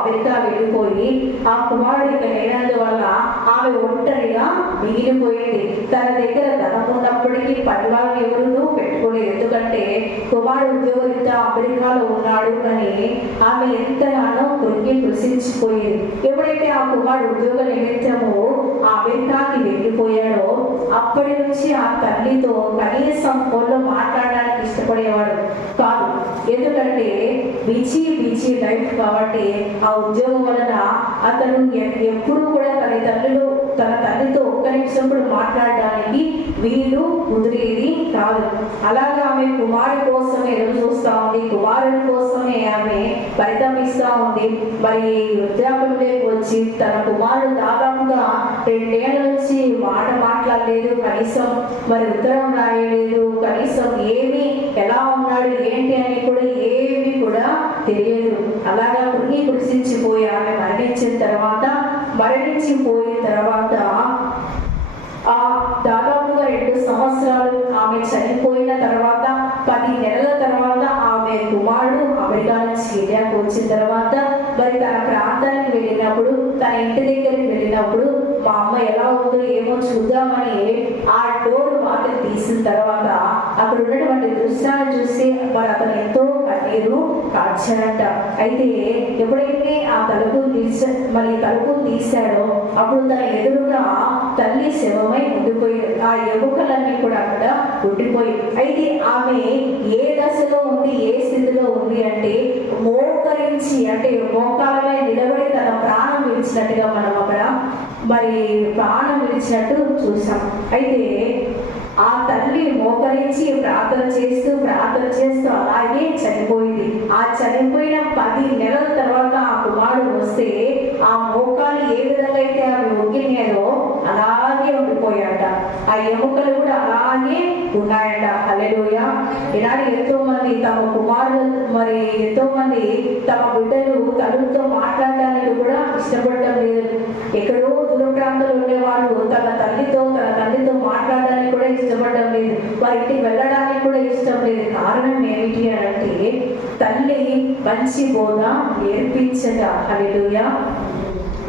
America వెళ్ళిపోయి ఆ కుమారుడు ఇక లేనందువల్ల ఆమె ఒంటరిగా మిగిలిపోయింది. తన దగ్గర ధనం ఉన్నప్పటికీ పరివారం ఎవరు పెట్టుకోలేదు. ఎందుకంటే కుమారుడు ఉద్యోగరీత్యా అమెరికాలో ఉన్నాడు అని ఆమె ఎంతగానో కృంగి కృషించిపోయింది. ఎప్పుడైతే ఆ కుమారుడు ఉద్యోగ నిమిత్తము ఆ అమెరికాకి వెళ్ళిపోయాడో అప్పటి నుంచి ఆ తల్లితో కనీసం ఫోన్లో మాట్లాడడానికి ఇష్టపడేవాడు కాదు. ఎందుకంటే బిజీ లైఫ్ కాబట్టి ఆ ఉద్యోగం వలన అతను ఎప్పుడు కూడా తన తల్లితో ఒక్క నిమిషం కూడా మాట్లాడడానికి వీలు కుదిరేది కాదు. అలాగా ఆమె కుమారుడి కోసమే ఎదురు చూస్తూ ఉంది, కుమారుడి కోసమే ఆమె పరితపిస్తూ ఉంది. మరి వృద్ధాప్యంలోకి వచ్చి తన కుమారుడు దాదాపుగా 2 ఏళ్ల నుంచి మాట్లాడలేదు, కనీసం మరి ఉత్తరం రాయలేదు, కనీసం ఏమి ఎలా ఉన్నాడు ఏంటి అని కూడా ఏమి కూడా తెలియదు. అలాగా కృషించిపోయి ఆమె మరణించిపోయిన తర్వాత దాదాపుగా 2 సంవత్సరాలు ఆమె చనిపోయిన తర్వాత 10 నెలల తర్వాత ఆమె కుమారుడు అమెరికా నుంచి ఇండియాకు వచ్చిన తర్వాత మరి తన ప్రాంతానికి వెళ్ళినప్పుడు, తన ఇంటి దగ్గరికి వెళ్ళినప్పుడు మా అమ్మ ఎలా ఉందో ఏమో చూద్దామని ఆ డోర్ వాటిని తీసిన తర్వాత అక్కడ ఉన్నటువంటి దృశ్యాన్ని చూసి మరి అతను ఎంతో కన్నీరు కార్చాడంట. అయితే ఎప్పుడైతే ఆ తలుపును తీశాడో అప్పుడు తన ఎదురుగా తల్లి శవమై ఉండిపోయింది. ఆ ఎముకలన్నీ కూడా అక్కడ ఉండిపోయి, అయితే ఆమె ఏ దశలో ఉంది, ఏ స్థితిలో ఉంది అంటే మోకరించి, అంటే మోకాలపై నిలబడి తన ప్రాణం విడిచినట్టుగా మనం అక్కడ మరి ప్రాణం విడిచినట్టు చూసాం. అయితే ఆ తల్లి మోకరించి ప్రార్థన చేస్తూ అలాగే చనిపోయింది. ఆ చనిపోయిన 10 నెలల తర్వాత ఆ కుమారుడు వస్తే ఆ మోకాలు ఏ విధంగా అయితే అవి ఒగ్గినాయో అలాగే ఉండిపోయాట. ఆ ఎముకలు కూడా అలాగే ఉన్నాయట. హల్లెలూయా. ఈనాడు ఎంతో మంది తమ కుమారులు మరి ఎంతో మంది తమ బిడ్డలు తల్లితో మాట్లాడడానికి కూడా ఇష్టపడటం లేదు. ఎక్కడో దూర ప్రాంతాలు ఉండేవాళ్ళు తన తండ్రితో మాట్లాడడానికి కూడా ఇష్టపడటం లేదు, వారి ఇంటికి వెళ్ళడానికి కూడా ఇష్టం లేదు. కారణం ఏమిటి అంటే తల్లి మంచి బోధ నేర్పించట. హల్లెలూయా.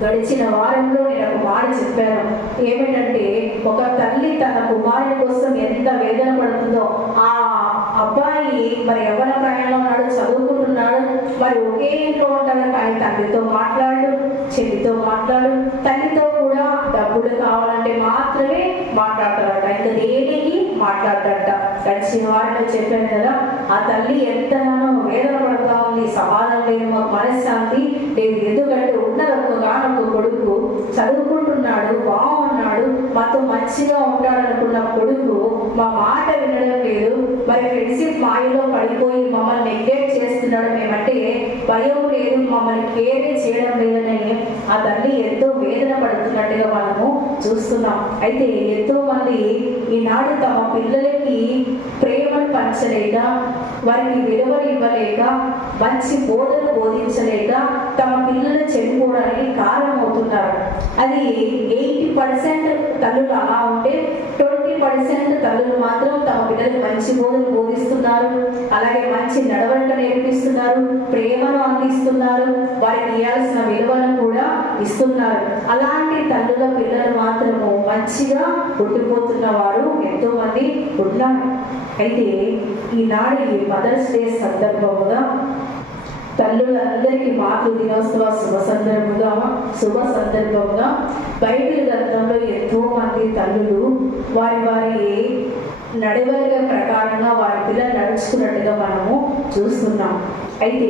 గడిచిన వారంలో నేను ఒక మాట చెప్పాను, ఏమిటంటే ఒక తల్లి తన కుమారుడి కోసం ఎంత వేదన పడుతుందో. ఆ అబ్బాయి మరి యవ్వన ప్రాయంలో ఉన్నాడు, చదువుకుంటున్నాడు, మరి ఒకే ఇంట్లో ఉంటాడు, కానీ తండ్రితో మాట్లాడు, చెల్లితో మాట్లాడు, తల్లితో కూడా డబ్బులు కావాలంటే మాత్రమే మాట్లాడతాడట, ఇంకా దేనికి మాట్లాడట. గడిచిన వారిలో చెప్పాను కదా, ఆ తల్లి ఎంతగానో వేదన పడుతూ ఉంది. సమాధానం లేదు, మాకు మనశ్శాంతి లేదు. ఎందుకంటే ఉన్నది ఒక కొడుకు, చదువుకుంటున్నాడు, బాగున్నాడు, మాతో మంచిగా ఉంటాడనుకున్న కొడుకు మా మాట వినడం లేదు. మరి ఫ్రెండ్షిప్ మాయలో పడిపోయి మమ్మల్ని నెగ్లెక్ట్ చేస్తున్నాడు, మేమంటే భయం లేదు, మమ్మల్ని కేరే చేయడం లేదని ఆ తల్లి ఎంతో వేదన పడుతున్నట్టుగా మనము చూస్తున్నాం. అయితే ఎంతో మంది ఈనాడు తమ పిల్లలకి ప్రేమను పంచలేక, వారికి విలువలు ఇవ్వలేక, మంచి బోధనలు బోధించలేక తమ పిల్లలు చెడిపోవడానికి కారణమవుతున్నారు. అది 80% తల్లులు అలా ఉంటే 20% తల్లులు మాత్రం తమ పిల్లలకు మంచి బోధనలు బోధిస్తున్నారు, అలాగే మంచి నడవడిక నేర్పిస్తున్నారు, ప్రేమను అందిస్తున్నారు, వారికి ఇవ్వాల్సిన విలువను కూడా ఇస్తున్నారు. అలాంటి తల్లుల పిల్లలు మాత్రము మంచిగా పుట్టిపోతున్న వారు ఎంతో మంది ఉన్నారు. అయితే ఈనాడు ఈ మదర్స్ డే సందర్భముగా తల్లులందరికీ మాతృ దినోత్సవ శుభ సందర్భంగా బైబిల్ గ్రంథంలో ఎంతో మంది తల్లులు వారి నడవడిక ప్రకారంగా వారి పిల్లలు నడుచుకున్నట్టుగా మనము చూస్తున్నాం. అయితే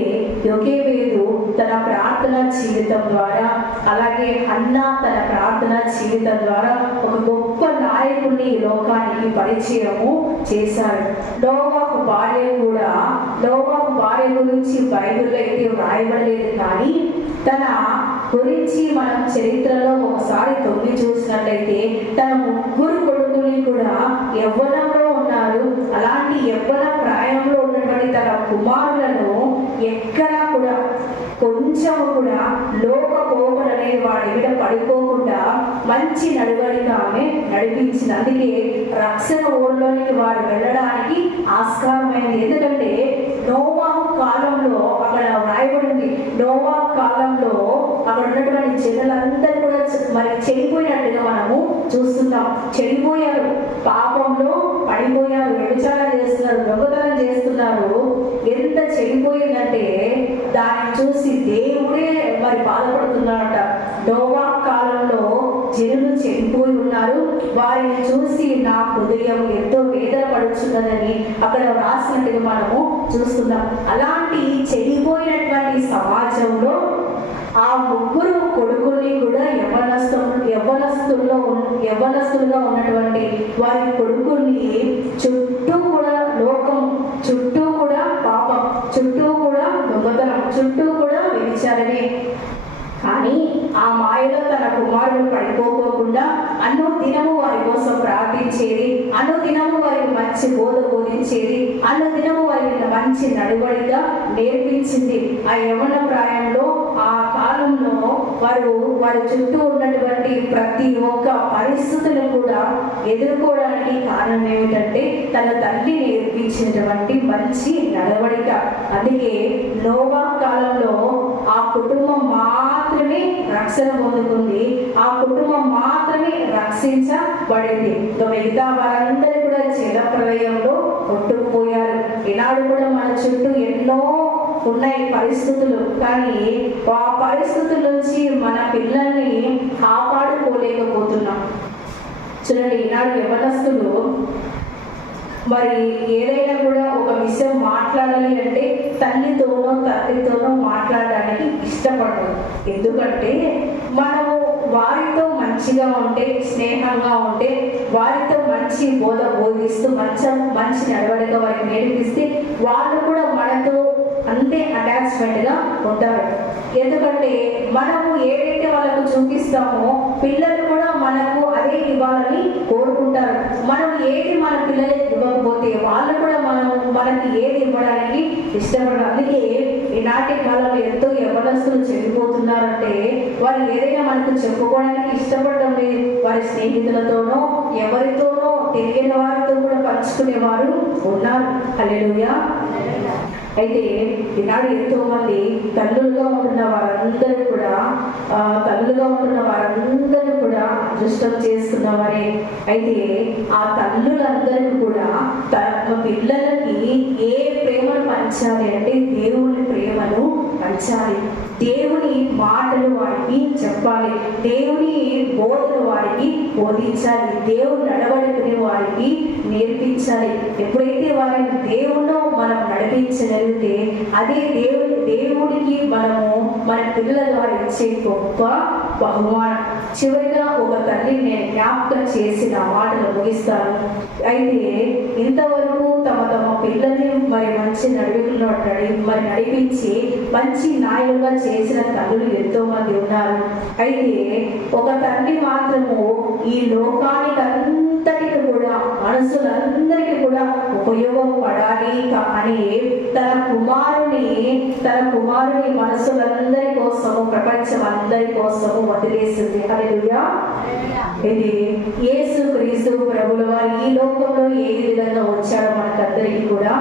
యోకేబేదు తన ప్రార్థన జీవితం ద్వారా, అలాగే హన్నా తన ప్రార్థన జీవితం ద్వారా ఒక గొప్ప నాయకుడిని లోకానికి పరిచయము చేశారు. నోవాహు భార్య గురించి బైబిల్లో అయితే వ్రాయబడలేదు, కానీ తన గురించి మనం చరిత్రలో ఒకసారి తొంగి చూసినట్లయితే తన 3 కొడుకుని కూడా యవ్వనంలో ఉన్నారు. అలాంటి యవ్వన ప్రాయంలో ఉన్నటువంటి తన కుమారులను ఎక్కడా కూడా కొంచెం కూడా లోక పోకడనే వాడి మీద పడిపోకుండా మంచి నడవడిక ఆమె నడిపించింది. అందుకే రక్షణ ఓడలోనికి వారు వెళ్ళడానికి ఆస్కారమైంది. ఎందుకంటే నోవాహు కాలంలో అక్కడ వ్రాయబడింది, నోవాహు కాలంలో జనులందరూ కూడా మరి చెడిపోయినట్టుగా మనము చూస్తున్నాం. చెడిపోయారు, పాపంలో పడిపోయారు, వ్యభిచారం చేస్తున్నారు, దొంగతనం చేస్తున్నారు. ఎంత చెడిపోయిందంటే దాన్ని చూసి దేవుడే మరి బాధపడుతున్నాడట. నోవా కాలంలో జనులు చెడిపోయి ఉన్నారు, వారిని చూసి నా హృదయం ఎంతో వేదన పడుచున్నదని అక్కడ రాసినట్టుగా మనము చూస్తున్నాం. అలాంటి చెడిపోయినటువంటి సమాజంలో ఆ ముగ్గురు కొడుకుని కూడా యవ్వనస్తులుగా ఉన్నటువంటి వారి కొడుకుని చుట్టూ కూడా లోకం, చుట్టూ కూడా పాపం, చుట్టూ కూడా దొంగతనం, చుట్టూ కూడా వ్యభిచారమే. కానీ ఆ మాయలో తన కుమారుడు పడిపోకుండా అనుదినము వారి కోసం ప్రార్థించేది, అనుదినము వారికి మంచి బోధ బోధించేది, అనుదినము వారికి మంచి నడువడిగా నేర్పించింది. ఆ యవ్వన ప్రాయంలో ఆ కాలంలో వారి చుట్టూ ఉన్నటువంటి ప్రతి ఒక్క పరిస్థితులు కూడా ఎదుర్కోవడానికి కారణం ఏమిటంటే తన తల్లి నేర్పించినటువంటి మంచి నడవడిక. అందుకే నోవా కాలంలో ఆ కుటుంబం మాత్రమే రక్షణ పొందుకుంది, ఆ కుటుంబం మాత్రమే రక్షించబడింది. మిగతా వారందరూ కూడా జలప్రలయంలో కొట్టుకుపోయారు. ఈనాడు కూడా మన చుట్టూ ఎన్నో ఉన్నాయి పరిస్థితులు, కానీ ఆ పరిస్థితుల నుంచి మన పిల్లల్ని కాపాడుకోలేకపోతున్నాం. చూడండి, ఈనాడు యవ్వనస్తులు మరి ఏదైనా కూడా ఒక విషయం మాట్లాడాలి అంటే తల్లితోనో తండ్రితోనో మాట్లాడడానికి ఇష్టపడరు. ఎందుకంటే మనము వారితో మంచిగా ఉంటే, స్నేహంగా ఉంటే, వారితో మంచి బోధ బోధిస్తూ మంచి నడవడిగా వారికి నేర్పిస్తే వాళ్ళు కూడా మనతో అంతే అటాచ్మెంట్గా ఉంటారు. ఎందుకంటే మనము ఏదైతే వాళ్ళకు చూపిస్తామో పిల్లలు కూడా మనకు అదే ఇవ్వాలని కోరుకుంటారు. మనం ఏది మన పిల్లలకి ఇవ్వకపోతే వాళ్ళు కూడా మనకి ఏది ఇవ్వడానికి ఇష్టపడరు. అందుకే ఈనాటి కాలంలో ఎంతో యవ్వనస్తులు చెడిపోతున్నారంటే వారు ఏదైనా మనకు చెప్పుకోవడానికి ఇష్టపడడం లేదు. వారి స్నేహితులతోనో ఎవరితోనో తెలియని వారితో కూడా పంచుకునేవారు ఉన్నారు. హల్లెలూయా. అయితే ఈనాడు ఎంతో మంది తల్లులుగా ఉంటున్న వారందరూ కూడా అదృష్టం చేసుకున్నవారే. అయితే ఆ తల్లులందరూ కూడా తమ పిల్లలకి ఏ ప్రేమను పంచాలి అంటే దేవుని ప్రేమను పంచాలి, దేవుని మాటలు వారికి చెప్పాలి, దేవుని బోధను వారికి బోధించాలి, దేవుని నడవడికని వారికి నేర్పించాలి. ఎప్పుడైతే వారిని దేవుణ్ణి మనం నడిపించగలిగితే అదే దేవుడికి మనము మన పిల్లల ద్వారా ఇచ్చే గొప్ప బహుమానం. చివరిగా ఒక తల్లిని నేను జ్ఞాపకం చేసిన మాటలు ముగిస్తాను. అయితే ఇంతవరకు తమ పిల్లల్ని మరి మంచి నడివిలో నడిపించి మంచి నాయకులుగా చేసిన తల్లులు ఎంతో మంది ఉన్నారు. అయితే ఒక తల్లి మాత్రము ఈ లోకానికి అంతటికి కూడా మనుషులందరికీ కూడా ఉపయోగపడాలి అని తన కుమారుని మనుషులందరి కోసము, ప్రపంచం అందరి కోసము వదిలేసింది. హల్లెలూయా. ఇది యేసుక్రీస్తు ప్రభువుల వారు ఈ లోకంలో ఏ విధంగా వచ్చాడో మనకందరికీ కూడా